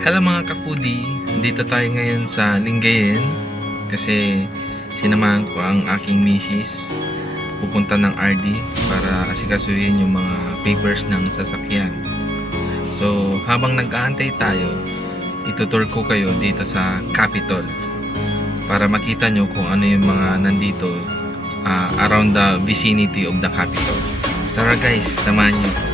Hello mga ka-foodie, dito tayo ngayon sa Lingayen kasi sinamahan ko ang aking misis pupunta ng RD para asikasuhin yung mga papers ng sasakyan. So habang nag-aantay tayo, itutur ko kayo dito sa Capitol para makita nyo kung ano yung mga nandito around the vicinity of the Capitol. Tara guys, samahan nyo.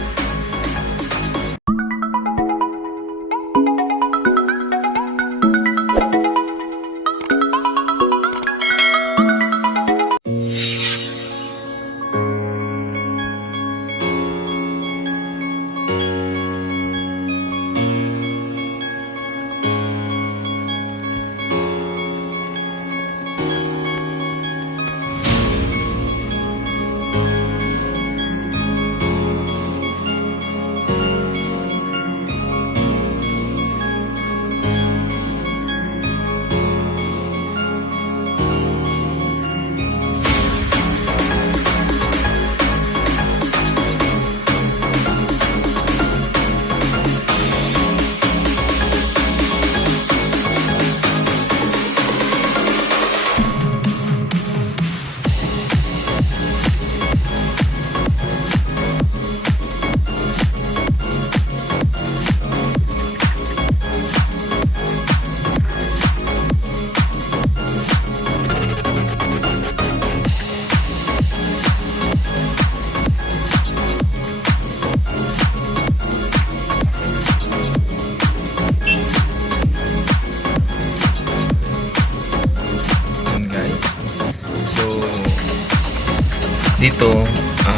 Dito sa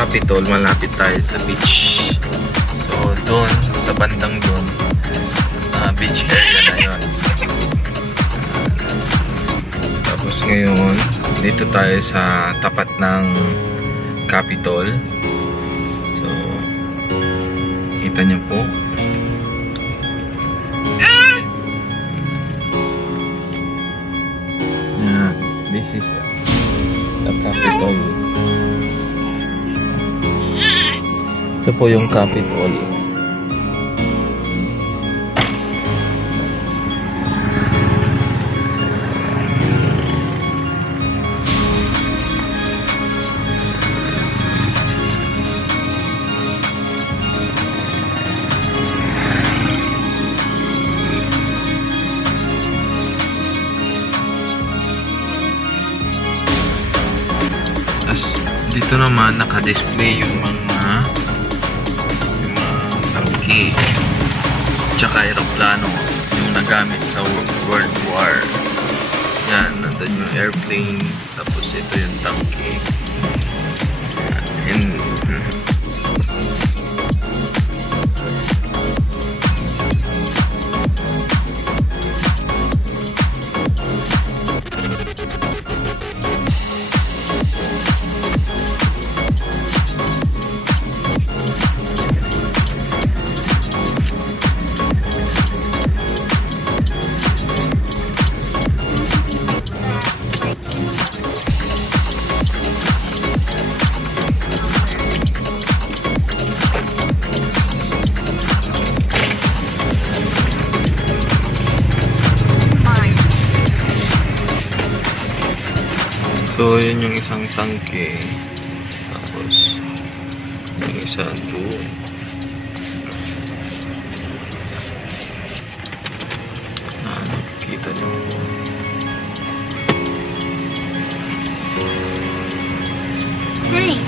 Capitol, malapit tayo sa beach. So doon, sa bandang doon, beach area na yun. Tapos ngayon, dito tayo sa tapat ng Capitol. So kita niyo po. Yeah, this is the Capitol. Ito po yung Capitol. Dito naman naka-display yung mga tangke tsaka aeroplano yung nagamit sa World War. Yan, nandun yung airplane, tapos ito yung tangke. Yan. So, yun yung isang tangke. Tapos, yung isa doon. Nakikita nyo. Hey!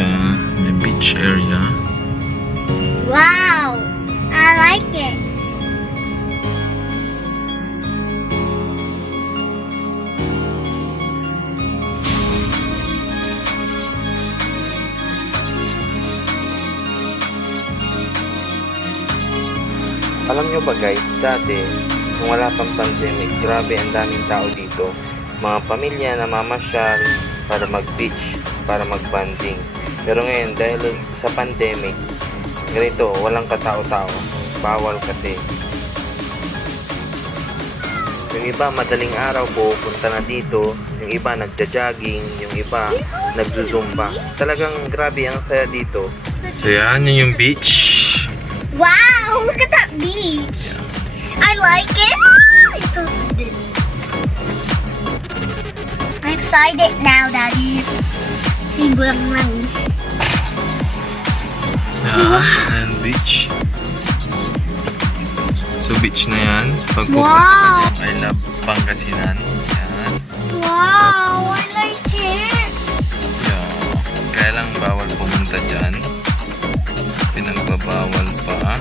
sa the beach area. Wow! I like it. Alam nyo ba guys, dati, kung wala pang pandemic, grabe ang daming tao dito. Mga pamilya na mamasyal para mag-beach, para mag-banding. Pero ngayon, dahil sa pandemic, ganito, walang katao-tao. Bawal kasi. Yung iba, madaling araw pupunta na dito. Yung iba, nagja-jogging. Yung iba, nagzuzumba. Talagang grabe ang saya dito. So yan, yun yung beach. Wow! Look at that beach. I like it. It's so good. I'm excited now, Daddy. Sigurang lang. Yan, and beach. So beach na yan. Pag pupunta Wow! ka dyan, I love Pangasinan. Yan. Wow! I like it. Yeah. Kaya lang bawal pumunta dyan. Pinagbabawal pa.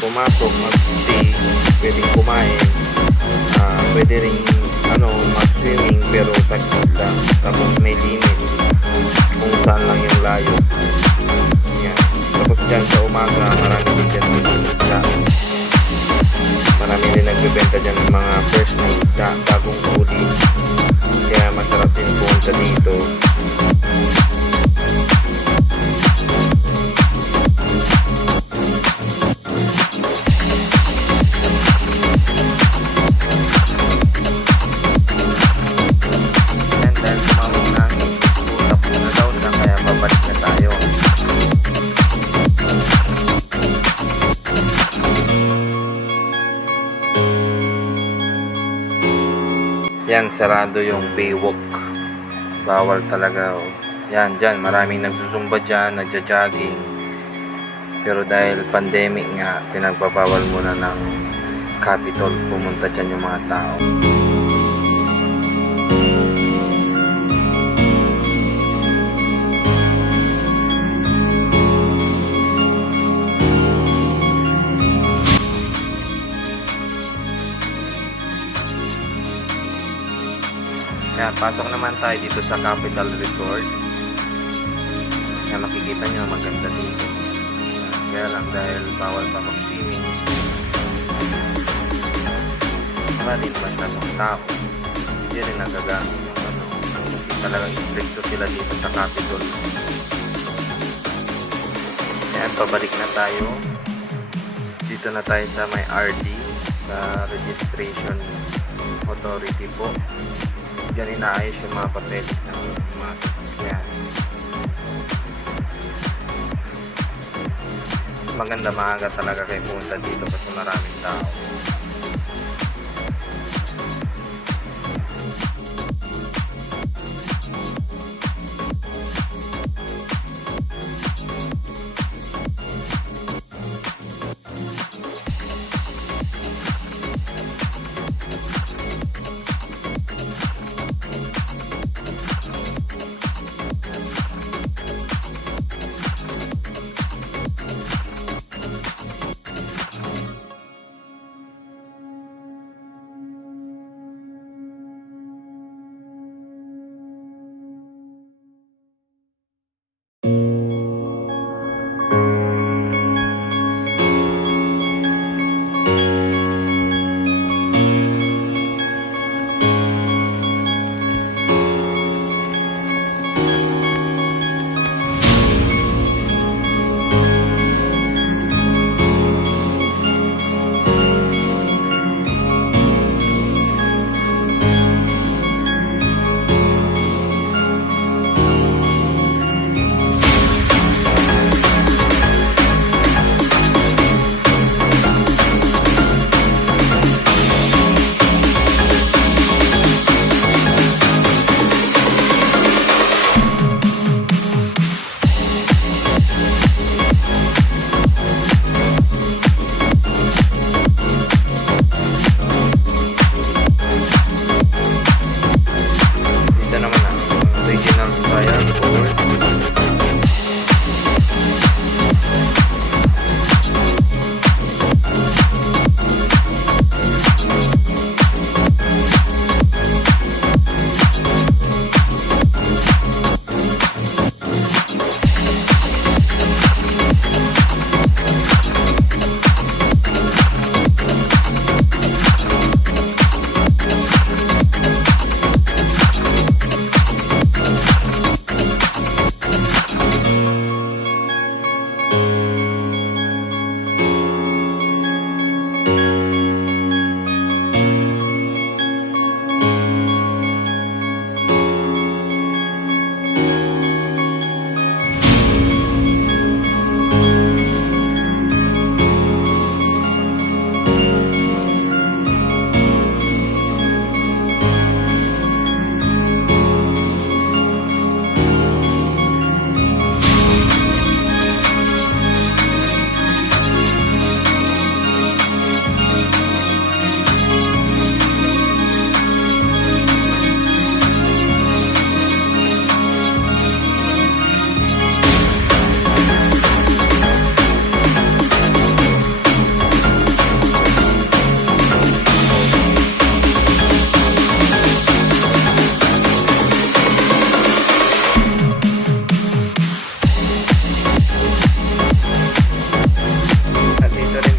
Pumasok, mag-stay, pwedeng kumain, pwede rin mag-swimming pero sa kita, tapos may limit kung saan lang yung layo. Yan. Tapos dyan sa umaga, marami din dyan ng isda. Marami din nagbibenta dyan ng mga fresh na isda, bagong huli. Kaya masarap din pumunta dito. Yan, sarado yung baywalk. Bawal talaga. Yan, dyan, maraming nagsusumba dyan, nagja-jogging. Pero dahil pandemic nga, pinagbabawal muna ng Capitol pumunta dyan yung mga tao. Yan, pasok naman tayo dito sa Capital Resort. Yan, makikita nyo, maganda dito. Yan, kaya lang dahil bawal pa mag-swimming. Wala din masyadong tao. Hindi rin nagagamit yung kasi talagang stricto sila dito sa Capitol. Yan, pabalik na tayo. Dito na tayo sa may RD, sa Registration Authority po. Diyan inaayos yung mga papeles ng mga sasakyan. Maganda, maaga talaga kayo pumunta dito kasi maraming tao.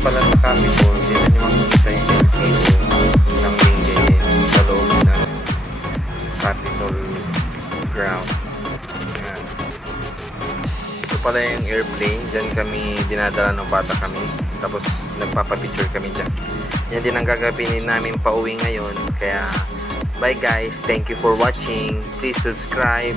pala sa Capitol, dito nyo makikita yung LTO ng Lingayen sa loob ng Capitol ground. Ayan. Ito pala yung airplane. Diyan kami dinadala ng bata kami. Tapos nagpapapicture kami dyan. Yan din ang gagawin namin pauwi ngayon. Kaya bye guys. Thank you for watching. Please subscribe.